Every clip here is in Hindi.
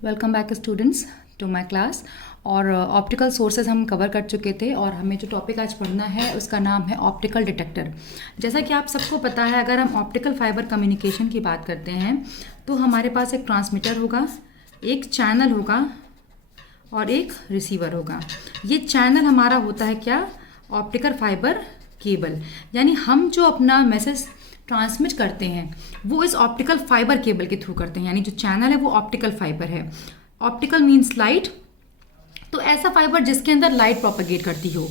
Welcome back students to my class. और ऑप्टिकल सोर्सेज हम कवर कर चुके थे और हमें जो टॉपिक आज पढ़ना है उसका नाम है ऑप्टिकल डिटेक्टर। जैसा कि आप सबको पता है, अगर हम ऑप्टिकल फाइबर कम्युनिकेशन की बात करते हैं तो हमारे पास एक ट्रांसमीटर होगा, एक चैनल होगा और एक रिसीवर होगा। ये चैनल हमारा होता है क्या? Optical fibre cable. यानी हम जो अपना मैसेज ट्रांसमिट करते हैं वो इस ऑप्टिकल फाइबर केबल के थ्रू करते हैं। यानी जो चैनल है वो ऑप्टिकल फाइबर है। ऑप्टिकल मीन्स लाइट, तो ऐसा फाइबर जिसके अंदर लाइट प्रोपेगेट करती हो।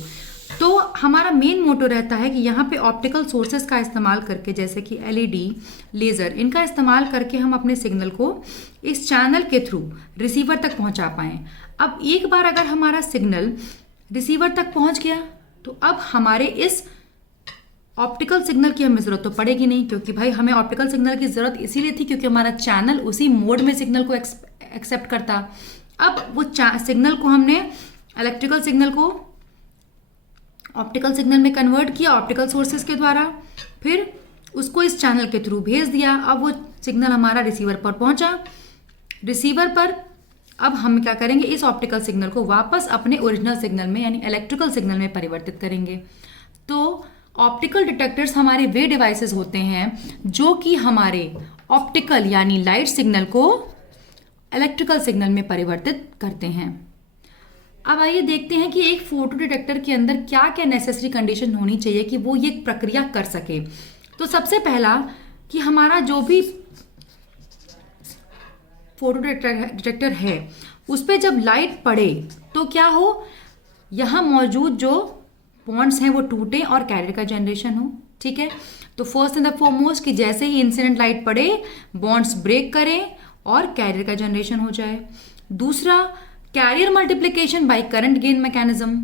तो हमारा मेन मोटो रहता है कि यहाँ पे ऑप्टिकल सोर्सेज का इस्तेमाल करके, जैसे कि एलईडी, लेज़र, इनका इस्तेमाल करके हम अपने सिग्नल को इस चैनल के थ्रू रिसीवर तक पहुँचा पाएँ। अब एक बार अगर हमारा सिग्नल रिसीवर तक पहुँच गया तो अब हमारे इस ऑप्टिकल सिग्नल की हमें ज़रूरत तो पड़ेगी नहीं, क्योंकि भाई हमें ऑप्टिकल सिग्नल की ज़रूरत इसीलिए थी क्योंकि हमारा चैनल उसी मोड में सिग्नल को एक्सेप्ट करता। अब वो सिग्नल को हमने इलेक्ट्रिकल सिग्नल को ऑप्टिकल सिग्नल में कन्वर्ट किया ऑप्टिकल सोर्सेज के द्वारा, फिर उसको इस चैनल के थ्रू भेज दिया। अब वो सिग्नल हमारा रिसीवर पर पहुंचा। रिसीवर पर अब हम क्या करेंगे, इस ऑप्टिकल सिग्नल को वापस अपने ओरिजिनल सिग्नल में यानी इलेक्ट्रिकल सिग्नल में परिवर्तित करेंगे। तो ऑप्टिकल डिटेक्टर्स हमारे वे डिवाइसेस होते हैं जो कि हमारे ऑप्टिकल यानी लाइट सिग्नल को इलेक्ट्रिकल सिग्नल में परिवर्तित करते हैं। अब आइए देखते हैं कि एक फोटो डिटेक्टर के अंदर क्या क्या नेसेसरी कंडीशन होनी चाहिए कि वो ये प्रक्रिया कर सके। तो सबसे पहला कि हमारा जो भी फोटो डिटेक्टर है उस पर जब लाइट पड़े तो क्या हो, यहाँ मौजूद जो बॉन्ड्स हैं वो टूटे और कैरियर का जनरेशन हो। ठीक है, तो फर्स्ट एंड द फॉरमोस्ट कि जैसे ही इंसिडेंट लाइट पड़े बॉन्ड्स ब्रेक करें और कैरियर का जनरेशन हो जाए। दूसरा, carrier multiplication by current gain mechanism.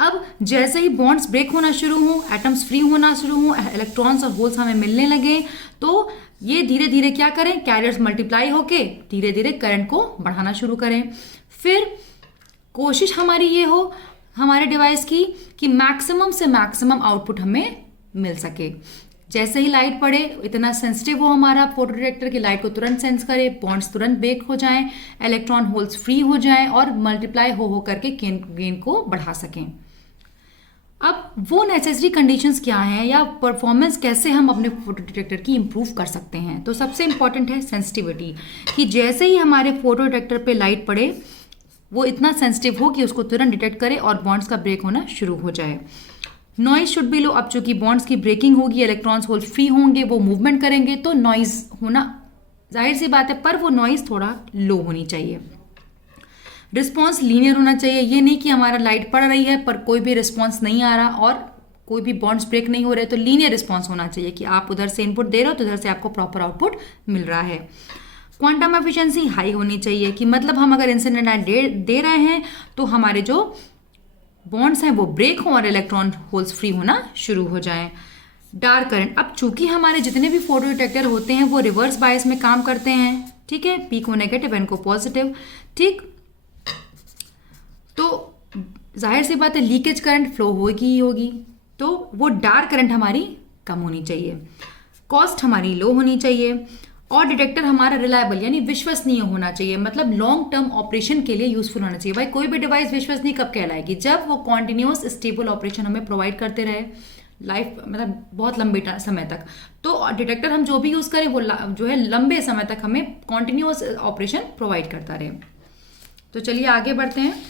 अब जैसे ही बॉन्ड्स ब्रेक होना शुरू हो, एटम्स फ्री होना शुरू हो, इलेक्ट्रॉन्स और होल्स हमें मिलने लगे तो ये धीरे धीरे क्या करें, कैरियर्स मल्टीप्लाई होके धीरे धीरे करंट को बढ़ाना शुरू करें। फिर कोशिश हमारी ये हो हमारे डिवाइस की कि मैक्सिमम से मैक्सिमम आउटपुट हमें मिल सके। जैसे ही लाइट पड़े इतना सेंसिटिव हो हमारा फोटो डिटेक्टर की लाइट को तुरंत सेंस करे, बॉन्ड्स तुरंत ब्रेक हो जाएं, इलेक्ट्रॉन होल्स फ्री हो जाएं और मल्टीप्लाई हो करके गेन को बढ़ा सकें। अब वो नेसेसरी कंडीशंस क्या हैं या परफॉर्मेंस कैसे हम अपने फोटो डिटेक्टर की इंप्रूव कर सकते हैं। तो सबसे इंपॉर्टेंट है सेंसिटिविटी, कि जैसे ही हमारे फोटो डिटेक्टर पे लाइट पड़े वो इतना सेंसिटिव हो कि उसको तुरंत डिटेक्ट करे और बॉन्ड्स का ब्रेक होना शुरू हो जाए। नॉइज शुड बी लो। अब चूंकि बॉन्ड्स की ब्रेकिंग होगी, इलेक्ट्रॉन्स होल फ्री होंगे, वो मूवमेंट करेंगे तो नॉइज होना जाहिर सी बात है, पर वो नॉइज थोड़ा लो होनी चाहिए। रिस्पॉन्स लीनियर होना चाहिए। ये नहीं कि हमारा लाइट पड़ रही है पर कोई भी रिस्पॉन्स नहीं आ रहा और कोई भी बॉन्ड्स ब्रेक नहीं हो रहे, तो लीनियर रिस्पॉन्स होना चाहिए कि आप उधर से इनपुट दे रहे हो तो उधर से आपको प्रॉपर आउटपुट मिल रहा है। क्वांटम एफिशिएंसी हाई होनी चाहिए कि मतलब हम अगर इंसिडेंट लाइट दे रहे हैं तो हमारे जो बॉन्ड्स हैं वो ब्रेक हों और इलेक्ट्रॉन होल्स फ्री होना शुरू हो जाएं। Dark current. अब चूंकि हमारे जितने भी फोटो डिटेक्टर होते हैं वो रिवर्स बायस में काम करते हैं। ठीक है, पी को नेगेटिव, एन को पॉजिटिव। ठीक, तो जाहिर सी बात है लीकेज करंट फ्लो होगी ही होगी, तो वो डार्क करंट हमारी कम होनी चाहिए। कॉस्ट हमारी लो होनी चाहिए और डिटेक्टर हमारा रिलायबल यानी विश्वसनीय होना चाहिए, मतलब लॉन्ग टर्म ऑपरेशन के लिए यूजफुल होना चाहिए। भाई कोई भी डिवाइस विश्वसनीय कब कहलाएगी, जब वो कॉन्टिन्यूस स्टेबल ऑपरेशन हमें प्रोवाइड करते रहे लाइफ, मतलब बहुत लंबे समय तक। तो डिटेक्टर हम जो भी यूज करें वो जो है लंबे समय तक हमें कॉन्टिन्यूस ऑपरेशन प्रोवाइड करता रहे। तो चलिए आगे बढ़ते हैं।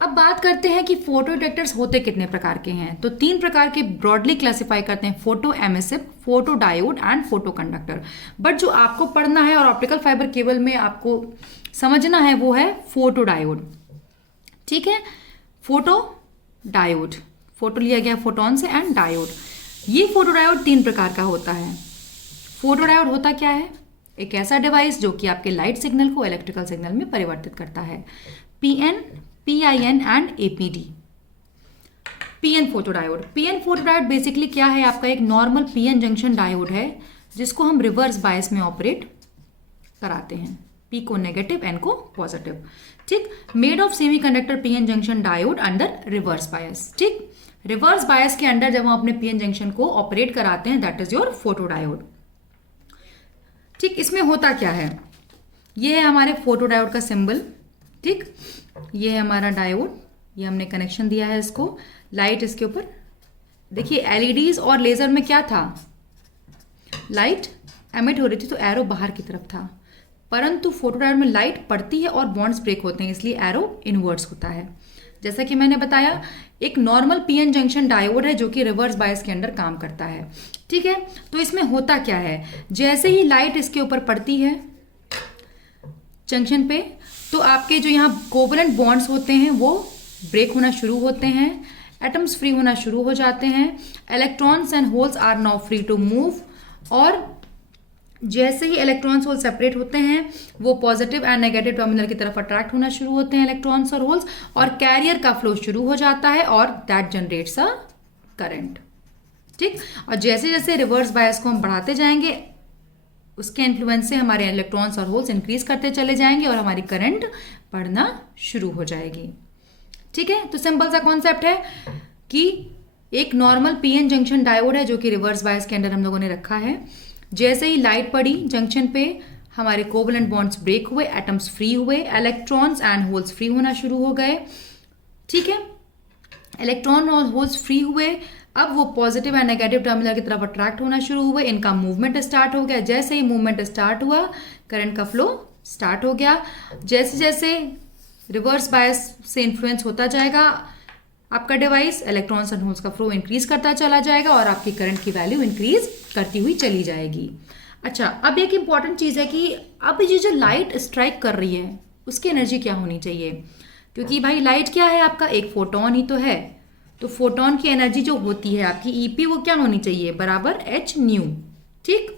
अब बात करते हैं कि फोटो डिटेक्टर्स होते कितने प्रकार के हैं। तो 3 प्रकार के ब्रॉडली क्लासिफाई करते हैं, photo emissive, photo diode and photo conductor. But जो आपको पढ़ना है और ऑप्टिकल फाइबर केबल में आपको समझना है वो है फोटो डायोड। ठीक है, फोटो डायोड, फोटो लिया गया फोटोन से एंड डायोड। ये फोटो डायोड 3 प्रकार का होता है। फोटो डायोड होता क्या है, एक ऐसा डिवाइस जो कि आपके लाइट सिग्नल को इलेक्ट्रिकल सिग्नल में परिवर्तित करता है। PN, PIN and APD. PN photo diode. PN photo diode basically क्या है, आपका एक नॉर्मल पीएन जंक्शन डायोड है जिसको हम रिवर्स बायस में ऑपरेट कराते हैं, पी को नेगेटिव, एन को पॉजिटिव। ठीक, made of semiconductor PN junction diode under reverse bias. ठीक, रिवर्स बायस के अंडर जब हम अपने पीएन जंक्शन को ऑपरेट कराते हैं that is your photo diode. ठीक, इसमें होता क्या है, ये है हमारे फोटो डायोड का सिंबल, ठीक। ये है हमारा डायोड, ये हमने कनेक्शन दिया है इसको, लाइट इसके ऊपर। देखिए एलईडीज और लेजर में क्या था, लाइट एमिट हो रही थी तो एरो बाहर की तरफ था, परंतु फोटो डायोड में लाइट पड़ती है और बॉन्ड्स ब्रेक होते हैं, इसलिए एरो इनवर्स होता है। जैसा कि मैंने बताया, एक नॉर्मल पीएन जंक्शन डायोड है जो कि रिवर्स बायस के अंडर काम करता है, ठीक है। तो इसमें होता क्या है, जैसे ही लाइट इसके ऊपर पड़ती है जंक्शन पे, तो आपके जो यहाँ कोवलेंट बॉन्ड्स होते हैं वो ब्रेक होना शुरू होते हैं, एटम्स फ्री होना शुरू हो जाते हैं, electrons and holes are now free to move, और जैसे ही इलेक्ट्रॉन्स होल सेपरेट होते हैं वो पॉजिटिव एंड नेगेटिव टर्मिनल की तरफ अट्रैक्ट होना शुरू होते हैं इलेक्ट्रॉन्स और होल्स, और कैरियर का फ्लो शुरू हो जाता है और दैट जनरेट्स अ करंट, ठीक। और जैसे जैसे रिवर्स बायस को हम बढ़ाते जाएंगे उसके इन्फ्लुएंस से हमारे इलेक्ट्रॉन्स और होल्स इंक्रीज करते चले जाएंगे और हमारी करंट बढ़ना शुरू हो जाएगी, ठीक है। तो सिंपल सा कॉन्सेप्ट है कि एक नॉर्मल पीएन जंक्शन डायोड है जो कि रिवर्स बायस के अंदर हम लोगों ने रखा है। जैसे ही लाइट पड़ी जंक्शन पे, हमारे कोवलेंट बॉन्ड्स ब्रेक हुए, एटम्स फ्री हुए, इलेक्ट्रॉन्स एंड होल्स फ्री होना शुरू हो गए, ठीक है। इलेक्ट्रॉन और होल्स फ्री हुए, अब वो पॉजिटिव एंड नेगेटिव टर्मिनल की तरफ अट्रैक्ट होना शुरू हुए, इनका मूवमेंट स्टार्ट हो गया। जैसे ही मूवमेंट स्टार्ट हुआ करंट का फ्लो स्टार्ट हो गया। जैसे जैसे रिवर्स बायस से इन्फ्लुएंस होता जाएगा आपका डिवाइस, इलेक्ट्रॉन्स एंड होल्स का फ्लो इंक्रीज करता चला जाएगा और आपकी करंट की वैल्यू इंक्रीज करती हुई चली जाएगी। अच्छा, अब एक इंपॉर्टेंट चीज़ है कि अब ये जो लाइट स्ट्राइक कर रही है उसकी एनर्जी क्या होनी चाहिए, क्योंकि भाई लाइट क्या है आपका, एक फोटोन ही तो है। तो फोटोन की एनर्जी जो होती है आपकी ईपी वो क्या होनी चाहिए, बराबर एच न्यू, ठीक,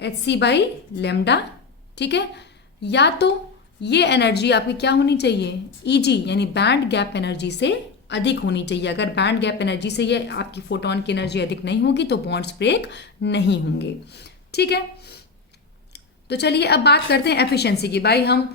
एच सी बाई लेमडा, ठीक है। या तो ये एनर्जी आपकी क्या होनी चाहिए, ईजी यानी बैंड गैप एनर्जी से अधिक होनी चाहिए। अगर बैंड गैप एनर्जी से ये आपकी फोटोन की एनर्जी अधिक नहीं होगी तो बॉन्ड्स ब्रेक नहीं होंगे, ठीक है। तो चलिए अब बात करते हैं एफिशिएंसी की। भाई हम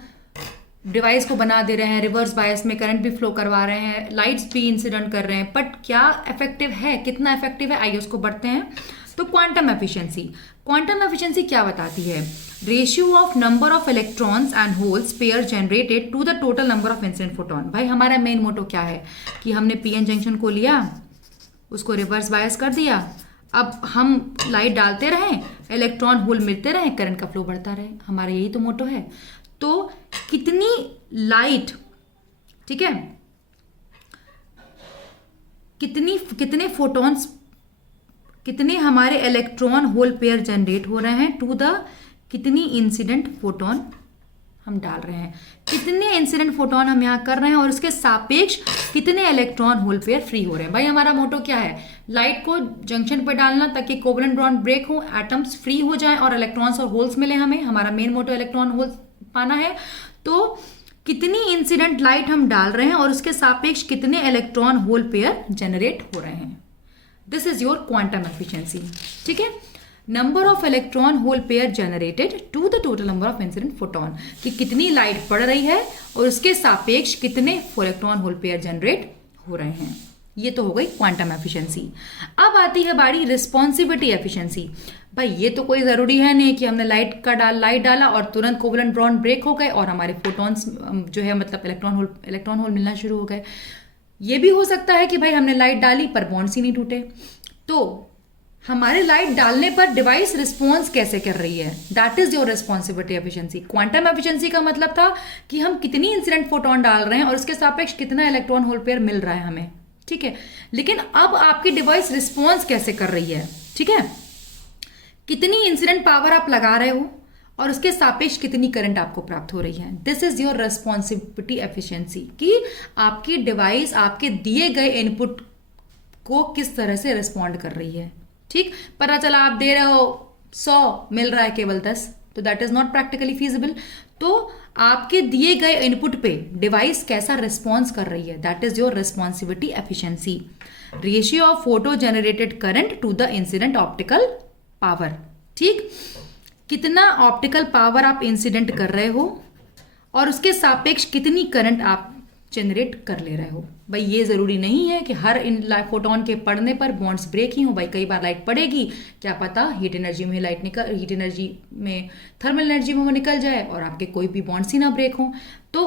डिवाइस को बना दे रहे हैं, रिवर्स बायस में करंट भी फ्लो करवा रहे हैं, लाइट्स भी इंसिडेंट कर रहे हैं, बट क्या इफेक्टिव है, कितना इफेक्टिव है, आइए उसको बढ़ते हैं। तो क्वांटम एफिशिएंसी, क्वांटम एफिशिएंसी क्या बताती है, ratio of number of electrons and holes pair generated to the total number of incident photon. भाई हमारा मेन मोटो क्या है कि हमने पीएन जंक्शन को लिया, उसको रिवर्स बायस कर दिया, अब हम लाइट डालते रहें, इलेक्ट्रॉन होल मिलते रहें, करंट का फ्लो बढ़ता रहे, हमारा यही तो मोटो है। तो कितनी लाइट, ठीक है, कितने फोटॉन्स, कितने हमारे इलेक्ट्रॉन होल पेयर जनरेट हो रहे हैं टू द, कितनी इंसिडेंट फोटोन हम डाल रहे हैं, कितने इंसिडेंट फोटोन हम यहाँ कर रहे हैं और उसके सापेक्ष कितने इलेक्ट्रॉन होल पेयर फ्री हो रहे हैं। भाई हमारा मोटो क्या है, लाइट को जंक्शन पे डालना ताकि कोवलेंट बॉन्ड ब्रेक हो, एटम्स फ्री हो जाएं और इलेक्ट्रॉन्स और होल्स मिले हमें, हमारा मेन मोटो इलेक्ट्रॉन होल्स पाना है। तो कितनी इंसिडेंट लाइट हम डाल रहे हैं और उसके सापेक्ष कितने इलेक्ट्रॉन होल पेयर जनरेट हो रहे हैं, this is your quantum efficiency, ठीक है। Number of electron hole pair generated to the total number of incident photon, कि कितनी लाइट पड़ रही है और उसके सापेक्ष कितने इलेक्ट्रॉन होल पेयर जनरेट हो रहे हैं। ये तो हो गई क्वांटम एफिशिएंसी। अब आती है बारी रिस्पॉन्सिविटी एफिशिएंसी। भाई ये तो कोई ज़रूरी है नहीं कि हमने लाइट डाला और तुरंत कोवलेंट बॉन्ड ब्रेक हो गए और हमारे फोटॉन्स जो है मतलब इलेक्ट्रॉन होल मिलना शुरू हो गए। ये भी हो सकता है कि भाई हमने लाइट डाली पर बॉन्ड्स ही नहीं टूटे। तो हमारे लाइट डालने पर डिवाइस रिस्पॉन्स कैसे कर रही है, that is your responsibility efficiency. Quantum efficiency का मतलब था कि हम कितनी इंसिडेंट फोटोन डाल रहे हैं और उसके सापेक्ष कितना इलेक्ट्रॉन होल पेयर मिल रहा है हमें, ठीक है। लेकिन अब आपकी डिवाइस रिस्पॉन्स कैसे कर रही है, ठीक है, कितनी इंसिडेंट पावर आप लगा रहे हो और उसके सापेक्ष कितनी करंट आपको प्राप्त हो रही है, this is your responsibility efficiency, कि आपकी डिवाइस आपके दिए गए इनपुट को किस तरह से रिस्पॉन्ड कर रही है, ठीक। पता चला आप दे रहे हो 100, मिल रहा है केवल 10, तो that is not practically feasible. तो आपके दिए गए इनपुट पे डिवाइस कैसा रिस्पॉन्स कर रही है, that is your responsibility efficiency. Ratio of photo generated current to the incident optical power, ठीक, कितना ऑप्टिकल पावर आप इंसिडेंट कर रहे हो और उसके सापेक्ष कितनी करंट आप जनरेट कर ले रहे हो। भाई ये ज़रूरी नहीं है कि हर इन फोटोन के पड़ने पर बॉन्ड्स ब्रेक ही हो। भाई कई बार लाइट पड़ेगी, क्या पता हीट एनर्जी में थर्मल एनर्जी में वो निकल जाए और आपके कोई भी बॉन्ड्स ही ना ब्रेक हो। तो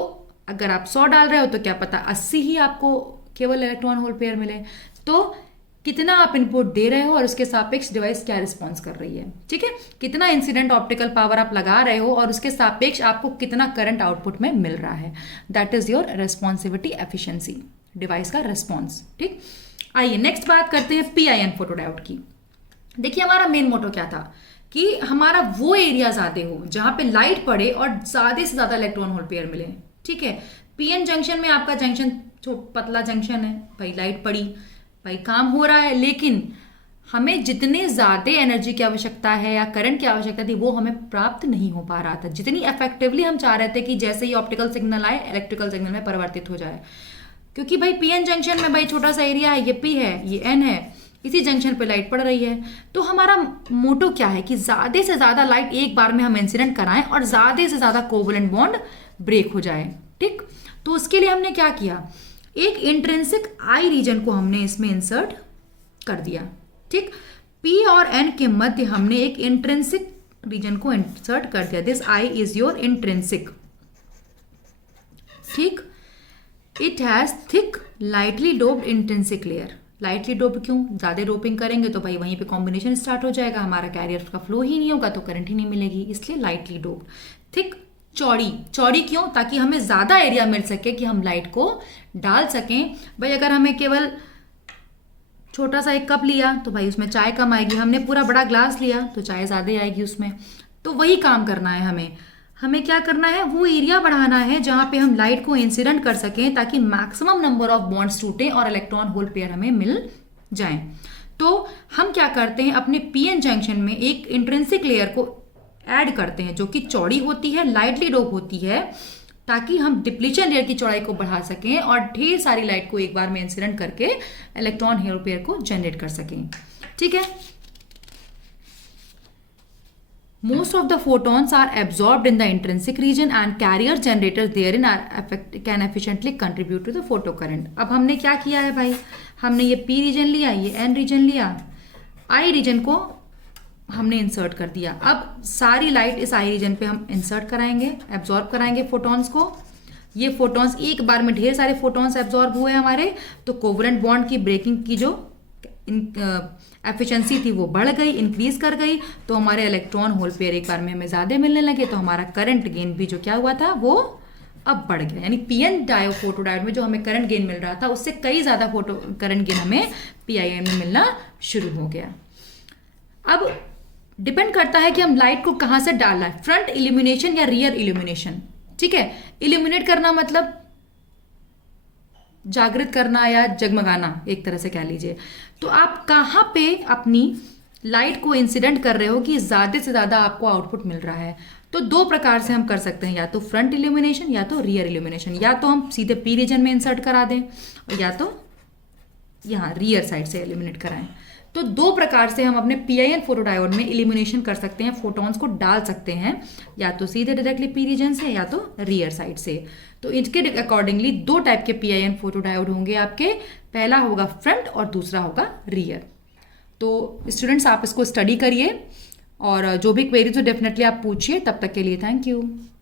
अगर आप 100 डाल रहे हो तो क्या पता 80 ही आपको केवल इलेक्ट्रॉन होल पेयर मिले। तो कितना आप इनपुट दे रहे हो और उसके सापेक्ष डिवाइस क्या रिस्पॉन्स कर रही है, ठीक है। कितना इंसिडेंट ऑप्टिकल पावर आप लगा रहे हो और उसके सापेक्ष आपको कितना करंट आउटपुट में मिल रहा है, that is your responsivity efficiency, device का रेस्पॉन्स, ठीक। आइए नेक्स्ट बात करते हैं पीआईएन फोटोडायोड की। देखिए हमारा मेन मोटो क्या था कि हमारा वो एरिया ज्यादा हो जहां पे लाइट पड़े और ज्यादा से ज्यादा इलेक्ट्रॉन होल पेयर मिले, ठीक है। पीएन जंक्शन में आपका जंक्शन पतला जंक्शन है, भाई लाइट पड़ी, भाई काम हो रहा है, लेकिन हमें जितने ज्यादा एनर्जी की आवश्यकता है या करंट की आवश्यकता थी वो हमें प्राप्त नहीं हो पा रहा था, जितनी इफेक्टिवली हम चाह रहे थे कि जैसे ही ऑप्टिकल सिग्नल आए इलेक्ट्रिकल सिग्नल में परिवर्तित हो जाए। क्योंकि भाई पीएन जंक्शन में भाई छोटा सा एरिया है, ये पी है, ये एन है, इसी जंक्शन पे लाइट पड़ रही है। तो हमारा मोटो क्या है कि ज्यादा से ज्यादा लाइट एक बार में हम इंसिडेंट कराएं और ज्यादा से ज्यादा कोवलेंट बॉन्ड ब्रेक हो जाए, ठीक। तो उसके लिए हमने क्या किया, एक इंट्रिंसिक आई रीजन को हमने इसमें इंसर्ट कर दिया, ठीक। पी और एन के मध्य हमने एक इंट्रिंसिक रीजन को इंसर्ट कर दिया। This I is your intrinsic, ठीक। It has thick lightly doped intrinsic layer. Lightly doped क्यों, ज्यादा डोपिंग करेंगे तो भाई वहीं पे कॉम्बिनेशन स्टार्ट हो जाएगा, हमारा कैरियर का फ्लो ही नहीं होगा तो करंट ही नहीं मिलेगी, इसलिए लाइटली डोप्ड। थिक चौड़ी क्यों, ताकि हमें ज्यादा एरिया मिल सके कि हम लाइट को डाल सकें। भाई अगर हमें केवल छोटा सा एक कप लिया तो भाई उसमें चाय कम आएगी, हमने पूरा बड़ा ग्लास लिया तो चाय ज्यादा आएगी उसमें। तो वही काम करना है हमें क्या करना है, वो एरिया बढ़ाना है जहां पे हम लाइट को इंसिडेंट कर सकें ताकि मैक्सिमम नंबर ऑफ बॉन्ड्स टूटे और इलेक्ट्रॉन होल पेयर हमें मिल जाएं। तो हम क्या करते हैं, अपने पीएन जंक्शन में एक इंट्रिंसिक लेयर को ऐड करते हैं जो कि चौड़ी होती है, लाइटली डोप होती है, ताकि हम डिप्लीशन लेयर की चौड़ाई को बढ़ा सकें और ढेर सारी लाइट को एक बार में इंसिडेंट करके इलेक्ट्रॉन होल पेयर को जनरेट कर सकें, ठीक है। Most of the photons are absorbed in the intrinsic region and carrier generators therein can efficiently contribute to the photocurrent. अब हमने क्या किया है भाई, हमने ये P रीजन लिया, ये N रीजन लिया, I रीजन को हमने इंसर्ट कर दिया। अब सारी लाइट इस I रीजन पे हम इंसर्ट कराएंगे, एब्जॉर्ब कराएंगे फोटॉन्स को। ये फोटॉन्स एक बार में ढेर सारे फोटॉन्स एब्जॉर्ब हुए हमारे, तो कोवलेंट बॉन्ड की ब्रेकिंग की जो एफिशिएंसी थी वो बढ़ गई, इंक्रीज कर गई, तो हमारे इलेक्ट्रॉन होल पेयर एक बार में हमें ज्यादा मिलने लगे, तो हमारा करंट गेन भी जो क्या हुआ था वो अब बढ़ गया। यानी पीएन फोटो डायोड में जो हमें करंट गेन मिल रहा था उससे कई ज्यादा करंट गेन हमें पीआईएन में मिलना शुरू हो गया। अब डिपेंड करता है कि हम लाइट को कहां से डालना है, फ्रंट इल्यूमिनेशन या रियर इल्यूमिनेशन, ठीक है। इल्यूमिनेट करना मतलब जागृत करना या जगमगाना, एक तरह से कह लीजिए। तो आप कहां पे अपनी लाइट को इंसिडेंट कर रहे हो कि ज्यादा से ज्यादा आपको आउटपुट मिल रहा है। तो दो प्रकार से हम कर सकते हैं, या तो फ्रंट इल्यूमिनेशन या तो रियर इल्यूमिनेशन। या तो हम सीधे पी रीजन में इंसर्ट करा दें और या तो यहाँ रियर साइड से इल्यूमिनेट कराएं। तो दो प्रकार से हम अपने पीआईएन फोटोडायोड में इल्यूमिनेशन कर सकते हैं, फोटॉन्स को डाल सकते हैं, या तो सीधे डायरेक्टली पी रीजन से या तो रियर साइड से। तो इसके अकॉर्डिंगली दो टाइप के पीआईएन फोटोडायोड होंगे आपके, पहला होगा फ्रंट और दूसरा होगा रियर। तो स्टूडेंट्स आप इसको स्टडी करिए और जो भी क्वेरीज हो डेफिनेटली आप पूछिए। तब तक के लिए थैंक यू।